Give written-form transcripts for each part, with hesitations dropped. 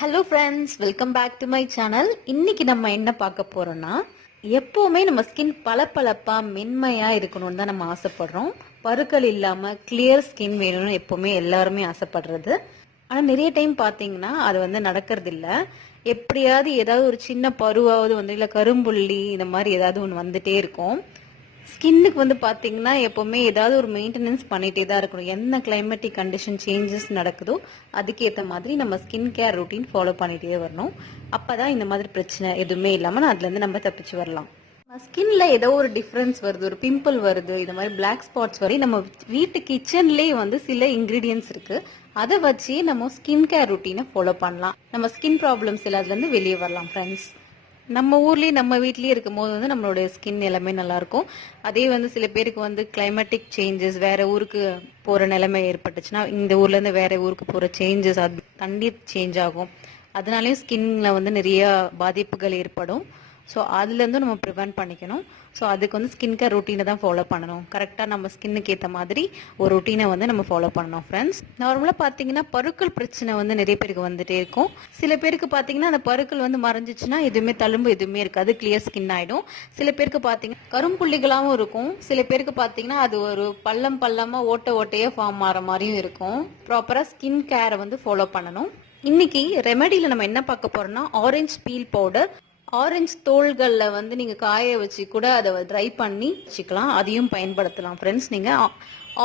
Hello friends, welcome back to my channel. இன்னைக்கு நம்ம என்ன பார்க்க போறோம்னா, எப்பவுமே நம்ம ஸ்கின் பளபளப்பா மென்மையா இருக்கணும்னு தான் நம்ம ஆசைப்படுறோம். பருக்கள் இல்லாம கிளியர் ஸ்கின் வேணும்னு எப்பவுமே எல்லாருமே ஆசைப்படுறது. ஆனா நிறைய டைம் பாத்தீங்கன்னா அது நடக்கிறது இல்ல. எப்படியாவது ஏதாவது ஒரு சின்ன பருவாவது இல்ல கரும்புள்ளி இந்த மாதிரி ஏதாவது ஒன்று வந்துட்டே இருக்கும். ஸ்கின்னுக்கு பாத்தீங்கன்னா எப்பவுமே ஏதாவது ஒரு மெயின்டெனன்ஸ் பண்ணிட்டே தான் இருக்கணும். என்ன கிளைமேட்டிக் கண்டிஷன் சேஞ்சஸ் நடக்குதோ அதுக்கேற்ற மாதிரி நம்ம ஸ்கின் கேர் ரொட்டீன் ஃபாலோ பண்ணிட்டே வரணும். அப்பதான் இந்த மாதிரி பிரச்சனை எதுவுமே இல்லாம அதுல இருந்து நம்ம தப்பிச்சு வரலாம். ஸ்கின்ல ஏதோ ஒரு டிஃபரன்ஸ் வருது, ஒரு பிம்பிள் வருது, இந்த மாதிரி பிளாக் ஸ்பாட்ஸ் வரை நம்ம வீட்டு கிச்சன்லயே சில இன்கிரீடியன்ஸ் இருக்கு. அதை வச்சு நம்ம ஸ்கின் கேர் ரொட்டீனை ஃபாலோ பண்ணலாம். நம்ம ஸ்கின் ப்ராப்ளம்ஸ் எல்லாத்துல இருந்து வெளியே வரலாம் ஃப்ரெண்ட்ஸ். நம்ம ஊர்லயே நம்ம வீட்லயே இருக்கும் போது நம்மளுடைய ஸ்கின் எல்லாமே நல்லா இருக்கும். அதே சில பேருக்கு கிளைமேட்டிக் சேஞ்சஸ், வேற ஊருக்கு போற நிலைமை ஏற்பட்டுச்சுன்னா இந்த ஊர்ல இருந்து வேற ஊருக்கு போற சேஞ்சஸ், அது தண்ணீர் சேஞ்ச் ஆகும். அதனாலயும் ஸ்கின்ல நிறைய பாதிப்புகள் ஏற்படும். ஸோ அதுலேருந்து நம்ம ப்ரிவென்ட் பண்ணிக்கணும். ஸோ அதுக்கு ஸ்கின் கேர் ரொட்டீனை தான் ஃபாலோ பண்ணணும். கரெக்டாக நம்ம ஸ்கின்னுக்கு ஏற்ற மாதிரி ஒரு ரொட்டீனை நம்ம ஃபாலோ பண்ணணும் ஃப்ரெண்ட்ஸ். நார்மலாக பார்த்தீங்கன்னா பருக்கள் பிரச்சனை நிறைய பேருக்கு வந்துட்டே இருக்கும். சில பேருக்கு பார்த்தீங்கன்னா அந்த பருக்கள் மறைஞ்சிச்சுன்னா எதுவுமே தழும்பு எதுவுமே இருக்காது, கிளியர் ஸ்கின் ஆகிடும். சில பேருக்கு பார்த்தீங்கன்னா கரும்புள்ளிகளாகவும் இருக்கும். சில பேருக்கு பார்த்தீங்கன்னா அது ஒரு பள்ளமாக ஓட்டையாக ஃபார்ம் ஆகிற மாதிரியும் இருக்கும். ப்ராப்பராக ஸ்கின் கேரை ஃபாலோ பண்ணணும். இன்னைக்கு ரெமெடியில் நம்ம என்ன பார்க்க போறோம்னா, ஆரஞ்சு பீல் பவுடர். ஆரஞ்சு தோள்கள்ல நீங்க காய வச்சு கூட அதை ட்ரை பண்ணி வச்சுக்கலாம், அதையும் பயன்படுத்தலாம் ஃப்ரெண்ட்ஸ். நீங்க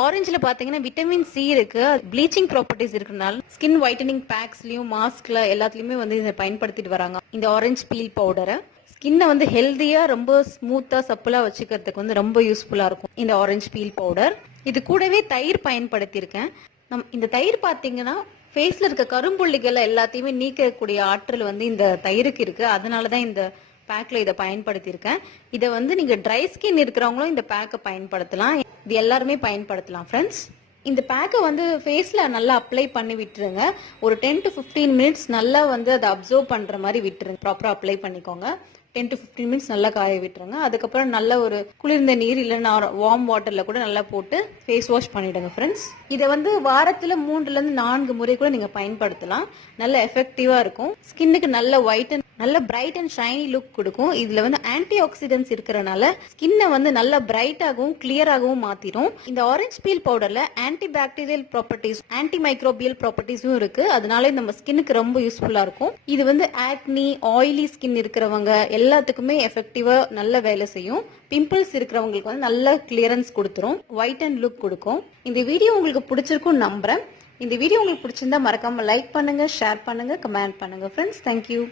ஆரஞ்சுல பாத்தீங்கன்னா விட்டமின் சி இருக்கு, ப்ளீச்சிங் ப்ராப்பர்ட்டிஸ் இருக்கிறதுனால ஸ்கின் ஒயிட்டனிங் பேக்ஸ்லயும் மாஸ்க்ல எல்லாத்துலயுமே இதை பயன்படுத்திட்டு வராங்க. இந்த ஆரஞ்சு பீல் பவுடரை ஸ்கின்னை ஹெல்தியா ரொம்ப ஸ்மூத்தா சப்புலா வச்சுக்கிறதுக்கு ரொம்ப யூஸ்ஃபுல்லா இருக்கும் இந்த ஆரஞ்சு பீல் பவுடர். இது கூடவே தயிர் பயன்படுத்தியிருக்கேன். இந்த தயிர் பாத்தீங்கன்னா ஃபேஸ்ல இருக்க கரும்புள்ளிகள் எல்லாத்தையுமே நீக்கக்கூடிய ஆற்றல் இந்த தயிருக்கு இருக்கு. அதனாலதான் இந்த பேக்ல இதை பயன்படுத்தியிருக்கேன். இதை நீங்க ட்ரை ஸ்கின் இருக்கிறவங்களும் இந்த பேக்கை பயன்படுத்தலாம். இது எல்லாருமே பயன்படுத்தலாம் ஃப்ரெண்ட்ஸ். இந்த பேக்கை ஃபேஸ்ல நல்லா அப்ளை பண்ணி விட்டுருங்க. ஒரு 10 to 15 மினிட்ஸ் நல்லா அதை அப்சர்வ் பண்ற மாதிரி விட்டுருங்க. ப்ராப்பரா அப்ளை பண்ணிக்கோங்க. 10 to 15 மினிட்ஸ் நல்லா காய விட்டுருங்க. அதுக்கப்புறம் நல்ல ஒரு குளிர்ந்த நீர் இல்லைன்னா வார்ம் வாட்டர்ல கூட நல்லா போட்டு ஃபேஸ் வாஷ் பண்ணிடுங்க ஃப்ரெண்ட்ஸ். இதை வாரத்துல 3 to 4 முறை கூட நீங்க பயன்படுத்தலாம். நல்ல எஃபெக்டிவா இருக்கும். ஸ்கின்னுக்கு நல்ல ஒயிட் அண்ட் நல்ல பிரைட் அண்ட் ஷைனி லுக் கொடுக்கும். இதுல ஆன்டி ஆக்சிடென்ட்ஸ் இருக்கிறனால ஸ்கின்னை நல்ல பிரைட்டாகவும் கிளியராகவும் மாத்திரும். இந்த ஆரஞ்சு பீல் பவுடர்ல anti bacterial properties, anti microbial ப்ராப்பர்ட்டிஸும் இருக்கு. அதனால நம்ம ஸ்கின்னுக்கு ரொம்ப யூஸ்ஃபுல்லா இருக்கும். இது ஆக்னி, ஆயிலி ஸ்கின் இருக்கிறவங்க எல்லாத்துக்குமே எஃபெக்டிவா நல்ல வேலை செய்யும். பிம்பிள்ஸ் இருக்கிறவங்களுக்கு நல்ல கிளியரன்ஸ் கொடுத்துரும், ஒயிட் அண்ட் லுக் கொடுக்கும். இந்த வீடியோ உங்களுக்கு பிடிச்சிருக்கும் நம்புறேன். இந்த வீடியோ உங்களுக்கு பிடிச்சிருந்தா மறக்காம லைக் பண்ணுங்க, ஷேர் பண்ணுங்க, கமெண்ட் பண்ணுங்க ஃப்ரெண்ட்ஸ். தேங்க்யூ.